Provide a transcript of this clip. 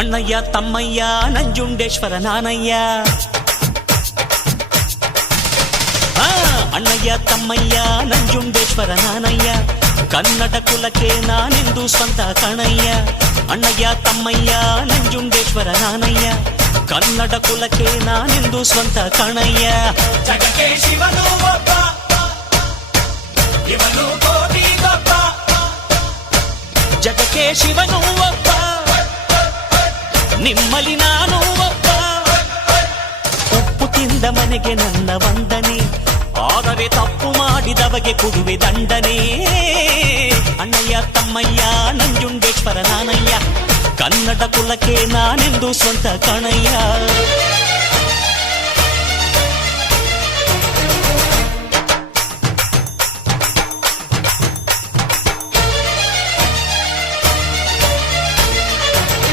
ಅಣ್ಣಯ್ಯ ತಮ್ಮಯ್ಯ ನಂಜುಂಡೇಶ್ವರ ನಾನಯ್ಯ. ಅಣ್ಣಯ್ಯ ತಮ್ಮಯ್ಯ ನಂಜುಂಡೇಶ್ವರ ನಾನಯ್ಯ, ಕನ್ನಡ ಕುಲಕ್ಕೆ ನಾನೆಂದು ಸ್ವಂತ ಕಣಯ್ಯ. ಅಣ್ಣಯ್ಯ ತಮ್ಮಯ್ಯ ನಂಜುಂಡೇಶ್ವರ ನಾನಯ್ಯ, ಕನ್ನಡ ಕುಲಕ್ಕೆ ನಾನೆಂದು ಸ್ವಂತ ಕಣಯ್ಯ. ಜಗಕ್ಕೆ ಶಿವನು ಒಬ್ಬ, ಇವನು ಕೋಟಿ ಗೊಬ್ಬ. ಜಗಕ್ಕೆ ಶಿವನು ಒಬ್ಬ, ನಿಮ್ಮಲ್ಲಿ ನಾನು ಒಬ್ಬ. ಉಪ್ಪು ತಿಂದ ಮನೆಗೆ ನನ್ನ ವಂದನೆ, ಆದರೆ ತಪ್ಪು ಮಾಡಿದವಗೆ ಕೊಡುವೆ ದಂಡನೆ. ಅಣ್ಣಯ್ಯ ತಮ್ಮಯ್ಯ ನಂಜುಂಡೇಶ್ವರ ನಾನಯ್ಯ, ಕನ್ನಡ ಕುಲಕ್ಕೆ ನಾನೆಂದು ಸ್ವಂತ ಕಣಯ್ಯ.